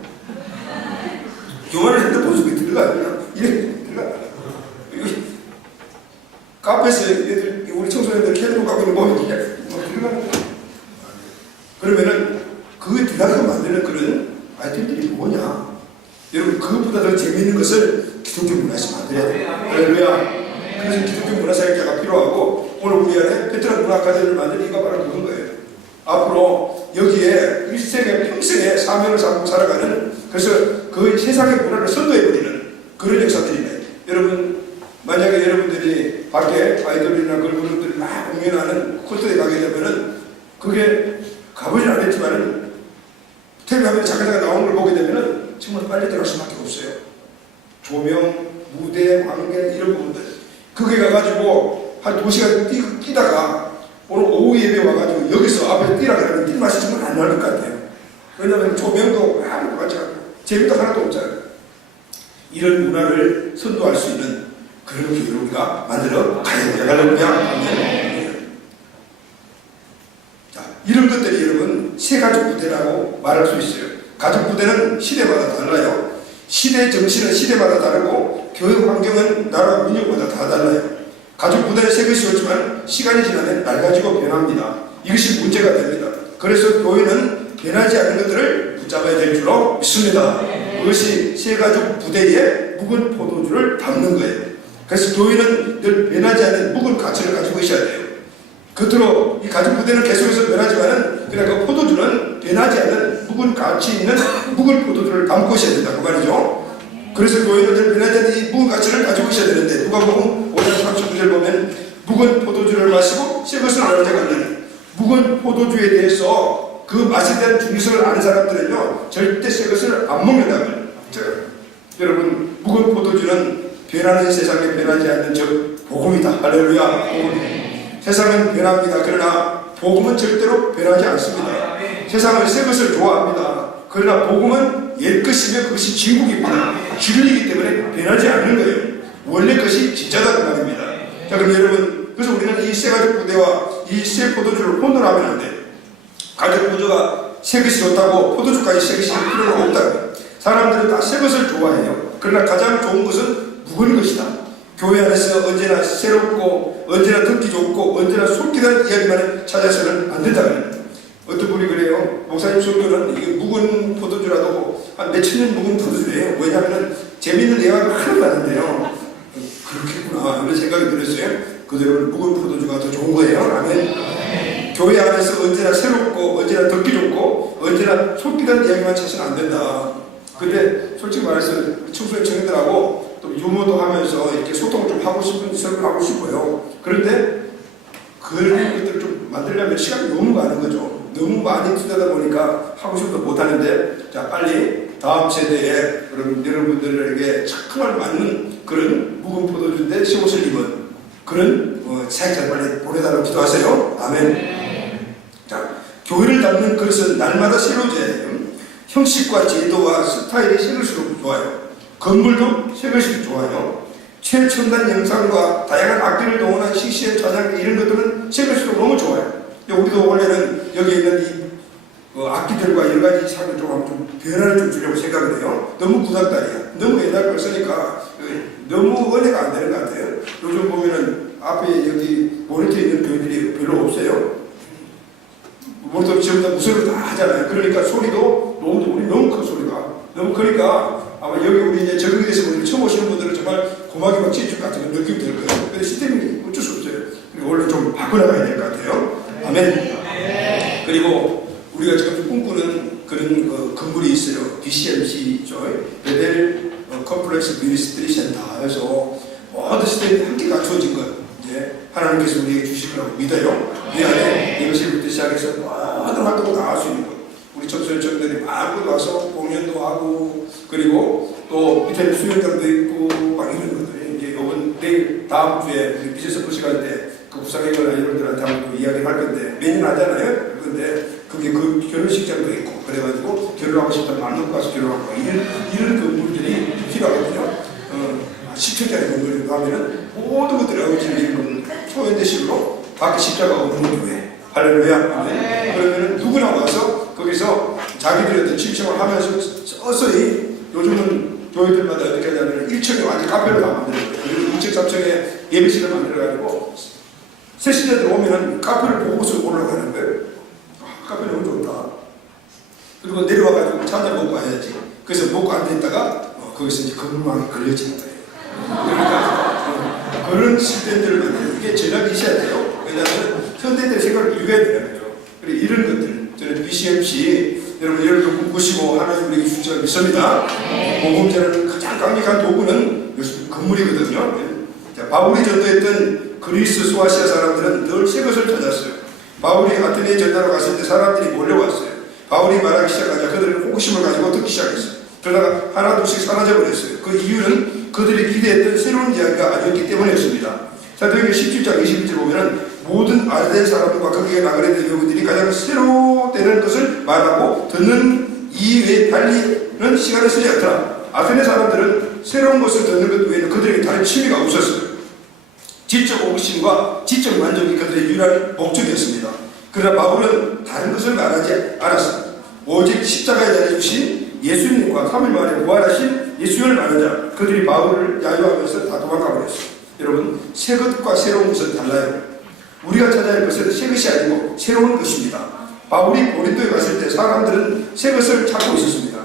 영화는 핸드폰 속에 들어가요. 이렇게 들어가. 카페에서 애들 우리 청소년들 캐릭터 갖고 있는 거 보면 막 들어가는 거예요. 그러면은 그 들어가서 만드는 그런 아이템들이 뭐냐? 여러분 그것보다 더 재미있는 것을 기독교 문화에서 만들어야 돼요. 할렐루야. 그래서 기독교 문화사역자가 필요하고 오늘 우리 안에 베트남 문화아카데미를 만든 이유가 바로 그런 거예요. 앞으로 여기에 일생에 평생에 사명을 삼고 살아가는 그래서 그 세상의 문화를 선도해버리는 그런 역사들이네. 여러분 만약에 여러분들이 밖에 아이돌이나 그런 그룹들이 막 공연하는 콘서트에 가게 되면은 그게 가보진 않았지만은 텔레비전에 잠깐 나오는 걸 보게 되면은 정말 빨리 들어갈 수밖에 없어요. 조명, 무대, 관객 이런 부분들 그게 가가지고 한 2시간 뛰다가 오늘 오후 예배 와가지고 여기서 앞에 뛰라 그러면 뛸 맛이 정말 안 나올 것 같아요. 왜냐하면 조명도 아무것도 같지 않고 재미도 하나도 없잖아요. 이런 문화를 선도할 수 있는 그런 교회를 우리가 만들어 가야 돼요. 할렐루야. 자, 이런 것들이 여러분 세가족 부대라고 말할 수 있어요. 가족 부대는 시대마다 달라요. 시대 정신은 시대마다 다르고 교육 환경은 나라 민족마다 다 달라요. 가족 부대는 새 것이었지만 시간이 지나면 낡아지고 변합니다. 이것이 문제가 됩니다. 그래서 교회는 변하지 않는 것들을 붙잡아야 될 줄로 믿습니다. 그것이 새 가족 부대에 묵은 포도주를 담는 거예요. 그래서 교회는 늘 변하지 않는 묵은 가치를 가지고 있어야 돼요. 겉으로 이 가족 부대는 계속해서 변하지만은 그냥 그 포도주는 변하지 않는 묵은 가치 있는 묵은 포도주를 담고 있어야 된다 그 말이죠. 그래서 교회는 늘 변하지 않는 이 묵은 가치를 가지고 있어야 되는데 누가복음 5장 39절 보면 묵은 포도주를 마시고 새 것을 아는 자가 없느니 묵은 포도주에 대해서 그 맛에 대한 중요성을 아는 사람들은요 절대 새 것을 안 먹는다고요. 여러분 묵은 포도주는 변하는 세상에 변하지 않는 즉 복음이다. 할렐루야. 세상은 변합니다. 그러나 복음은 절대로 변하지 않습니다. 세상은 새 것을 좋아합니다. 그러나 복음은 옛 것이며 그것이 진국입니다. 진리이기 때문에 변하지 않는 거예요. 원래 것이 진짜다는 말입니다. 자, 그럼 여러분 그래서 우리는 이 새 가족 부대와 이 새 포도주를 혼돈하면 안 돼요. 가족 부대가 새 것이 좋다고 포도주까지 새 것이 필요가 없다고요. 사람들은 다 새 것을 좋아해요. 그러나 가장 좋은 것은 묵은 것이다. 교회 안에서 언제나 새롭고 언제나 듣기 좋고 언제나 솔깃한 이야기만 찾아서는 안 된다는 어떤 분이 그래요. 목사님 설교는 이게 묵은 포도주라도 한 몇천 년 묵은 포도주예요. 왜냐하면 재밌는 이야기가 하나도 많은데요. 그렇겠구나 이런 생각이 들었어요. 그대로 묵은 포도주가 더 좋은 거예요. 아멘. 교회 안에서 언제나 새롭고 언제나 듣기 좋고 언제나 솔깃한 이야기만 찾아서는 안 된다. 근데 솔직히 말해서 청소년 청년들하고 또 유머도 하면서 이렇게 소통을 좀 하고 싶은 설교를 하고 싶어요. 그런데 그런 것들을 좀 만들려면 시간이 너무 많은 거죠. 너무 많이 투자하다 보니까 하고 싶어도 못하는데 자 빨리 다음 세대에 여러분들에게 정말 맞는 그런 묵은 포도주인데 새 옷을 입은 그런 사역자를 빨리 보내달라고 기도하세요. 아멘. 자 교회를 담는 그릇은 날마다 새로워져야 해요. 형식과 제도와 스타일이 새것일수록 좋아요. 건물도 새것이 좋아요. 최첨단 영상과 다양한 악기를 동원한 시시한 찬양 이런 것들은 새것일수록 너무 좋아요. 우리도 원래는 여기 있는 이 악기들과 여러 가지 사람들 좀 변화를 좀 주려고 생각을 해요. 너무 구닥다리야. 너무 옛날 걸 쓰니까 너무 은혜가 안 되는 것 같아요. 요즘 보면은 앞에 여기 모니터에 있는 교회들이 별로 없어요. 모니터 전부 다 무선으로 다 하잖아요. 그러니까 소리도 너무 큰 소리가 너무 크니까 아마 여기 우리 이제 적응돼서 우리 처음 오시는 분들은 정말 고막이 막 찢을 것 같은 느낌이 들 거예요. 근데 시스템이 어쩔 수 없어요. 그리고 원래 좀 바꿔나가야 될 것 같아요. 아멘. 그리고 우리가 지금 꿈꾸는 그런 건물이 있어요. BCMC죠. 베델 컴플렉스 미니스트리 센터에서 모든 시스템이 함께 갖추어진 것 이제 하나님께서 우리에게 주실 거라고 믿어요. 이 안에 예배실부터 시작해서 모든 활동을 다 할 수 있는 것. 우리 청소년들이 마음껏 와서 공연도 하고 그리고 또 밑에는 수영장도 있고 막 이런 것들이 이제 요번 내일 다음 주에 비즈니스 부 시간 때 그 부산이거나 여러분들한테 한번 이야기를 할 건데 매년 하잖아요. 그런데 그게 그 결혼식장도 있고 그래가지고 결혼하고 싶다면 안 놓고 가서 결혼하고 이런 건물들이 필요하거든요. 10층짜리 건물을 하면은 모든 것들이 어우러지는 이런 초현대식으로 밖에 십자가 없는 교회 할렐루야. 그러면 누구나 와서 거기서 자기들의 어떤 취침을 하면서 서서히 요즘은 교회들마다 어떻게 하냐면 1층에 완전 카페를 다 만들어요. 그리고 2층, 3층에 예배실을 만들어가지고 새신자들 오면은 카페를 보고서 올라가는 거예요. 카페 너무 좋다. 그리고 내려와가지고 찾아 먹고 와야지. 그래서 먹고 앉아있다가 거기서 이제 건물망에 걸려지는 거예요. 그러니까 그런 시스템들을 만드는 이게 전략이 있어야 돼요. 왜냐하면 현대인들의 생각을 읽어야 되는 거죠. 그리고 이런 것들 저는 BCMC 여러분 여러분 꿈꾸시고 하나님 우리에게 주신 줄 믿습니다. 복음전하는 가장 강력한 도구는 요즘 건물이거든요. 자, 바울이 전도했던 그리스 소아시아 사람들은 늘 새 것을 찾았어요. 바울이 아테네에 전도하러 갔을 때 사람들이 몰려왔어요. 바울이 말하기 시작하자 그들은 호기심을 가지고 듣기 시작했어요. 그러다가 하나 둘씩 사라져버렸어요. 그 이유는 그들이 기대했던 새로운 이야기가 아니었기 때문이었습니다. 사도행전 17장 21절 보면은 모든 아테네 사람들과 거기에 나그네된 여러분들이 가장 새로 되는 것을 말하고 듣는 이외에 달리는 시간을 쓰지 않더라. 아테네 사람들은 새로운 것을 듣는 것 외에는 그들에게 다른 취미가 없었어요. 지적 호기심과 지적 만족이 그들의 유일한 목적이었습니다. 그러나 바울은 다른 것을 말하지 않았습니다. 오직 십자가에 달려주신 예수님과 3일 만에 부활하신 예수님을 말하자 그들이 바울을 야유하면서 다 도망가 버렸어요. 여러분, 새 것과 새로운 것은 달라요. 우리가 찾아야 할 것은 새 것이 아니고 새로운 것입니다. 바울이 고린도에 갔을 때 사람들은 새 것을 찾고 있었습니다.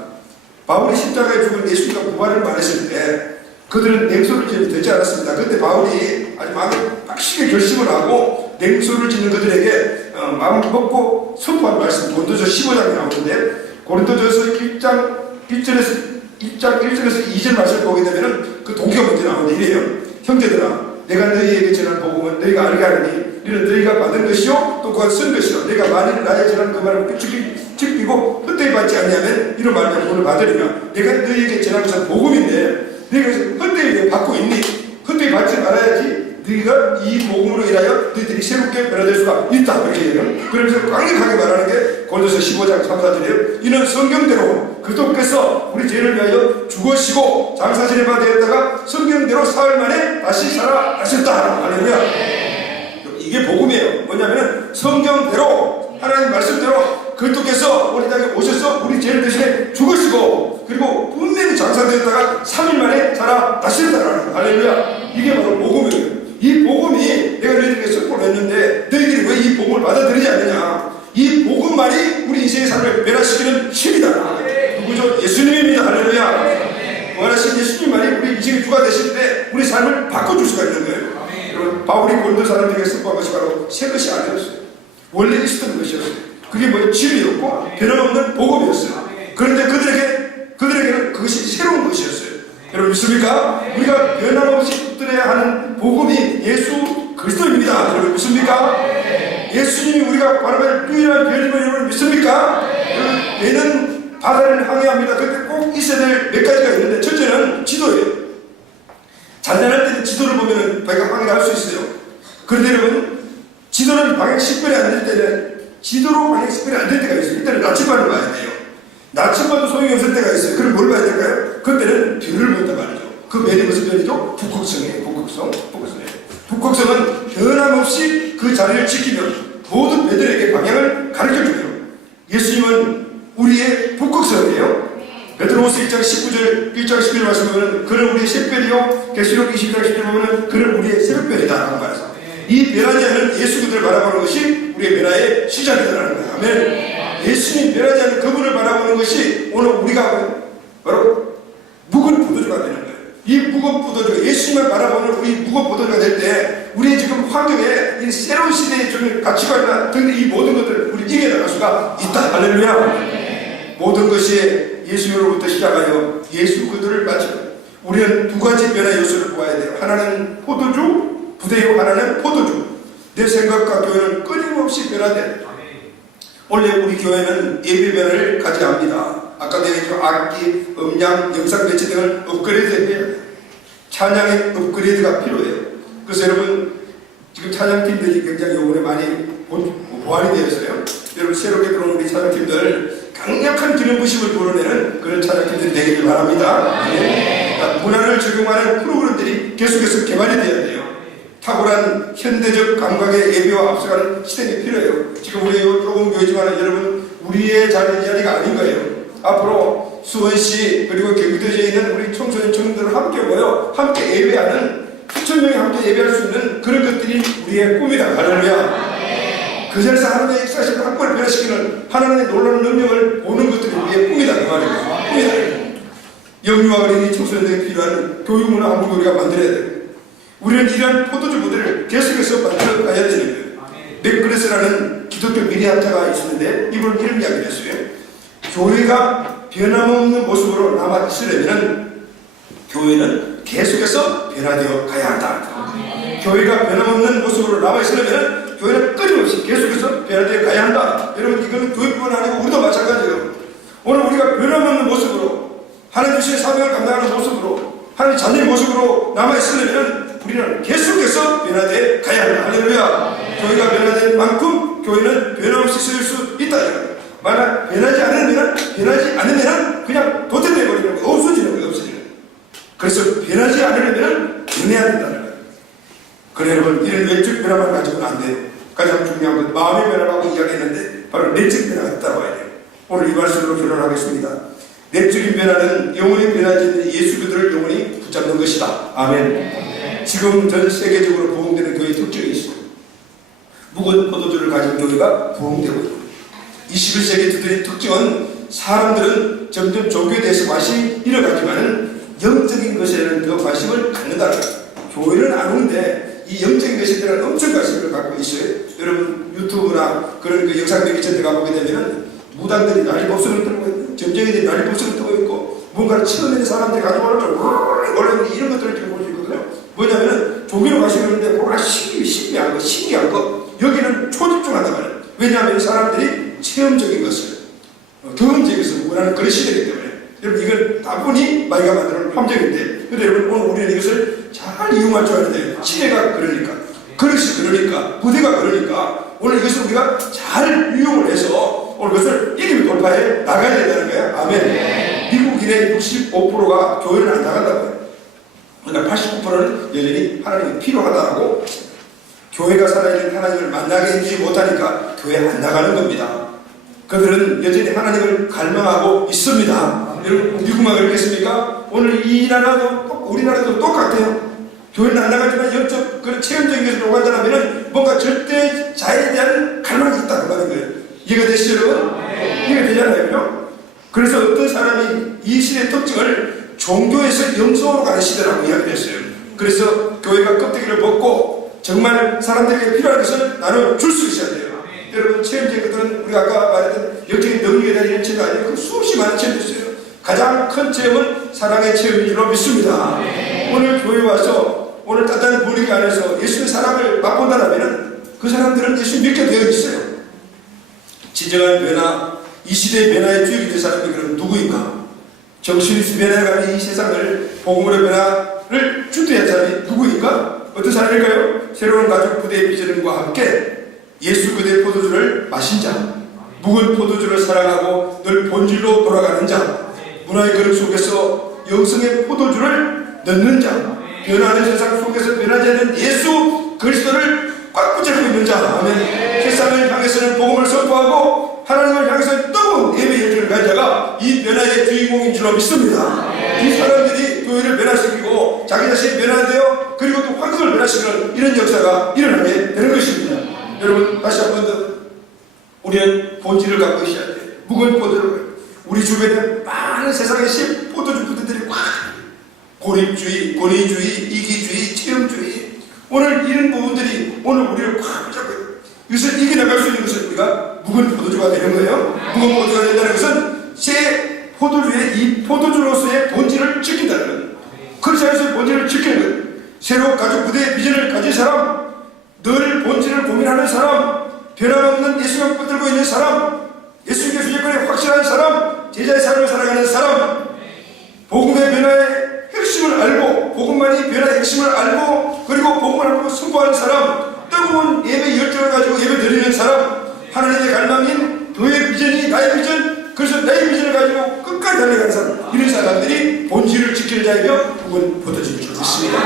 바울이 십자가에 죽은 예수님과 부활을 말했을 때 그들은 냉소를 듣지 않았습니다. 그때 바울이 아주 마음에 빡시게 결심을 하고 냉소를 짓는 그들에게 마음을 먹고 선포한 말씀 고린도서 15장에 나오는데 고린도전서 1장 1절에서 2절 말씀을 보게 되면 그 동기가 먼저 나오는데 이래요. 형제들아 내가 너희에게 전한 복음은 너희가 알게 하느니 이는 너희가 받은 것이요 또 그가 쓴 것이요 내가 만일 나의 전한 그 말을 지키고 헛되이 받지 않냐면 이런 말을 돈을 받으리라. 내가 너희에게 전한 것은 복음인데 너희가 헛되이 받고 있니? 헛되이 받지 말아야지 너희가 이 복음으로 인하여 너희들이 새롭게 변화될 수가 있다. 이렇게 얘기해요. 그러면서 강력하게 말하는 게 고린도서 15장 3, 4절이에요. 이는 성경대로 그리스도께서 우리 죄를 위하여 죽으시고 장사지를 받았다가 성경대로 사흘 만에 다시 살아나셨다. 할렐루야. 이게 복음이에요. 뭐냐면 성경대로 하나님 말씀대로 그리스도께서 우리 땅에 오셔서 우리 죄를 대신에 죽으시고 그리고 분명히 장사되었다가 3일 만에 살아나셨다라는 거. 할렐루야. 이게 바로 복음이에요. 이 복음이 내가 너희들에게 선포를 했는데 너희들이 왜 이 복음을 받아들이지 않느냐. 이 복음만이 우리 인생의 삶을 변화시키는 힘이다. 누구죠? 예수님입니다. 할렐루야. 원하신 예수님만이 우리 인생의 주가 되실 때 우리 삶을 바꿔줄 수가 있는 거예요. 여러분, 바울이 고린도 사람들에게 선포한 것이 바로 새 것이 아니었어요. 원래 있었던 것이었어요. 그게 뭐예요? 진리였고 변함없는 복음이었어요. 그런데 그들에게는 그것이 새로운 것이었어요. 여러분 믿습니까? 우리가 변함없이 붙들어야 하는 복음이 예수 그리스도입니다. 여러분 믿습니까? 예수님이 우리가 바라볼 유일한 별임을 여러분 믿습니까? 배는 바다를 항해합니다. 근데 꼭 있어야 될 몇 가지가 있는데 첫째는 지도예요. 잔잔할 때는 지도를 보면 배가 항해를 할 수 있어요. 그런데 여러분 지도는 방향 식별이 안 될 때는 지도로 방향 식별이 안 될 때가 있어요. 일단은 나침반을 봐야 돼요. 나침반도 소용이 없을 때가 있어요. 그럼 뭘 봐야 될까요? 그때는 별을 본단 말이죠. 그 별이 무슨 별이죠? 북극성이에요. 북극성이에요. 북극성은 변함없이 그 자리를 지키면 모든 배들에게 방향을 가르쳐줘요. 예수님은 우리의 북극성이에요. 베드로후서 1장 19절 1장 11절 말씀 보면 그는 우리의 샛별이요 계시록 20장 10절 보면 그는 우리의 새벽별이다 라는 말씀. 이 변하지 않는 예수 그들을 바라보는 것이 우리의 변화의 시작이다라는 거예요. 아멘. 예수님 변하지 않는 그분을 바라보는 것이 오늘 우리가 바로 묵은 포도주가 되는 거예요. 이 묵은 포도주, 예수님을 바라보는 우리 묵은 포도주가 될 때 우리의 지금 환경에 이 새로운 시대의 좀 가치관이나 등등 이 모든 것들을 우리 이겨나갈 수가 있다. 할렐루야. 모든 것이 예수로부터 시작하여 예수 그들을 마치고 우리는 두 가지 변화 요소를 보아야 돼요. 하나는 포도주, 부대요. 하나는 포도주. 내 생각과 교회는 끊임없이 변화돼. 원래 우리 교회는 예배 변화를 가져갑니다. 아까 내가 얘기했지만 악기, 음량, 영상 매체 등을 업그레이드해야 돼요. 찬양의 업그레이드가 필요해요. 그래서 여러분 지금 찬양팀들이 굉장히 요번에 많이 보완이 되어 있어요. 여러분 새롭게 들어온 우리 찬양팀들 강력한 기름 부심을 불어내는 그런 찬양팀들이 되기를 바랍니다. 네. 문화를 적용하는 프로그램들이 계속해서 개발이 되어야 돼요. 탁월한 현대적 감각의 예배와 앞서가는 시대가 필요해요. 지금 우리 조금 교회지만 여러분 우리의 자리가 아닌 거예요. 앞으로 수원시 그리고 경기도에 있는 우리 청소년 청년들을 함께 모여 함께 예배하는 수천 명이 함께 예배할 수 있는 그런 것들이 우리의 꿈이다. 할렐루야. 그 자리에서 하나님의 역사하시는 한번을 변화시키는 하나님의 놀라운 능력을 보는 것들이 우리의 꿈이다. 그 말이에요. 꿈이다. 영유아 어린이 청소년들에게 필요한 교육 문화 한번 우리가 만들어야 돼요. 우리는 이러한 포도주 모델을 계속해서 만들어 가야 되는 거예요. 맥그레스라는 기독교 미래학자가 있었는데 이분은 이런 이야기를 했어요. 교회가 변함없는 모습으로 남아 있으려면 교회는 계속해서 변화되어 가야 한다. 교회가 변함없는 모습으로 남아 있으려면 교회는 끊임없이 계속해서 변화되어 가야 한다. 여러분 이거는 교회뿐만 아니고 우리도 마찬가지예요. 오늘 우리가 변함없는 모습으로 하나님 주신 사명을 감당하는 모습으로 하나님 자녀의 모습으로 남아 있으려면 우리는 계속해서 변화되어 가야 한다. 할렐루야. 교회가 변화된 만큼 교회는 변함없이 쓰일 수 있다. 만약 변하지 않으면 그냥 도태되어버리는 거, 없어지는 거예요. 없어지는 거예요. 그래서 변하지 않으려면 변해야 된다는 거예요. 그래 여러분 이런 외적 변화만 가지고는 안 돼요. 가장 중요한 건 마음의 변화라고 이야기했는데 바로 내적 변화가 따라와야 돼요. 오늘 이 말씀으로 결론하겠습니다. 내적인 변화는 영원히 변하지 않는 예수 그들을 영원히 붙잡는 것이다. 아멘. 지금 전 세계적으로 부흥되는 교회의 특징이 있어요. 묵은 포도주를 가진 교회가 부흥되고 있고 21세기 들의 특징은 사람들은 점점 종교에 대해서 관심이 잃어가지만 영적인 것에는 더 관심을 갖는다는 거예요. 교회는 안 오는데 이 영적인 것에 대한 엄청 관심을 갖고 있어요. 여러분 유튜브나 그런 그 영상들 이런 데 가보게 되면 무당들이 난리법석을 들고 있고 점쟁이들이 난리법석을 들고 있고 뭔가를 치어내는 사람들이 가지고 오는 이런 것들을 지금 볼 수 있거든요. 뭐냐면은 종교로 가시는데 뭔가 신기한 거 여기는 초집중한단 말이에요. 왜냐하면 사람들이 체험적인 것을 경험적인 것을 원하는 그런 시대이기 때문에 여러분 이건 다분히 마이가 만드는 함정인데 근데 여러분 오늘 우리는 이것을 잘 이용할 줄 아는데 시대가 그러니까 그릇이 그러니까 부대가 그러니까 오늘 이것을 우리가 잘 이용을 해서 오늘 그것을 이기며 돌파해 나가야 된다는 거야. 아멘. 미국인의 65%가 교회를 안 나간다고요. 그러니까 89%는 여전히 하나님이 필요하다고 교회가 살아있는 하나님을 만나게 해주지 못하니까 교회 안 나가는 겁니다. 그들은 여전히 하나님을 갈망하고 있습니다. 여러분 미국만 그렇겠습니까? 오늘 이 나라도 우리나라도 똑같아요. 교회는 안 나가지만 영적 그런 체험적인 것을 요구한다면 뭔가 절대 자에 대한 갈망이 있다고 하는 거예요. 이해가 되시죠 여러분? 이해가 되잖아요. 그래서 어떤 사람이 이 시대의 특징을 종교에서 영성으로 가는 시대라고 이야기했어요. 그래서 교회가 껍데기를 벗고 정말 사람들에게 필요한 것을 나눠줄 수 있어야 돼요. 여러분 체험적인 것들은 우리가 아까 말했던 영적인 능력에 대한 이런 체험이 아니고 수없이 많은 체험이 있어요. 가장 큰 체험은 사랑의 체험인 줄로 믿습니다. 오늘 교회 와서 오늘 따뜻한 분위기 안에서 예수의 사랑을 맛본다면 그 사람들은 예수 믿게 되어 있어요. 진정한 변화, 이 시대의 변화의 주역이 될 사람이 그럼 누구인가? 정신이 변화가는 이 세상을 복음으로 변화를 주도한 사람이 누구인가? 어떤 사람일까요? 새로운 가족 부대의 비전과 함께 예수 그대의 포도주를 마신 자, 묵은 포도주를 사랑하고 늘 본질로 돌아가는 자, 문화의 그릇 속에서 영성의 포도주를 넣는 자, 변화하는 세상 속에서 변하지 않는 예수 그리스도를 꽉 붙잡고 있는 자, 아멘. 세상을 향해서는 복음을 선포하고 하나님을 향해서는 뜨거운 예배 열정을 가진 자가 이 변화의 주인공인 줄로 믿습니다. 이 사람들이 교회를 변화시키고 자기 자신이 변화되어 그리고 또 환경을 변화시키는 이런 역사가 일어나게 되는 것입니다. 여러분 다시 한 번 더 우리는 본질을 갖고 있어야 돼요. 묵은 포도를 우리 주변에 많은 세상의 포도주 부대들이 꽉 고립주의, 권위주의, 이기주의, 체험주의 오늘 이런 부분들이 오늘 우리를 꽉 붙잡고 있어요. 이것을 이겨나갈 수 있는 것은 우리가 묵은 포도주가 되는 거예요. 묵은 포도주가 된다는 것은 새 포도주의 이 포도주로서의 본질을 지킨다는 거예요. 크리스천에서의 본질을 지키는 거예요. 새로 가족 부대의 비전을 가진 사람, 늘 본질을 고민하는 사람, 변함없는 예수만 붙들고 있는 사람, 예수님의 주제권에 확실한 사람, 제자의 삶을 살아가는 사람, 복음의 변화의 핵심을 알고 복음만이 변화의 핵심을 알고 그리고 복음을 알고 선포하는 사람, 뜨거운 예배 열정을 가지고 예배 드리는 사람, 하나님의 갈망인 교회의 비전이 나의 비전, 그래서 나의 비전을 가지고 끝까지 달려가는 사람, 이런 사람들이 본질을 지킬 자이며 복음은 붙어질 줄 믿습니다.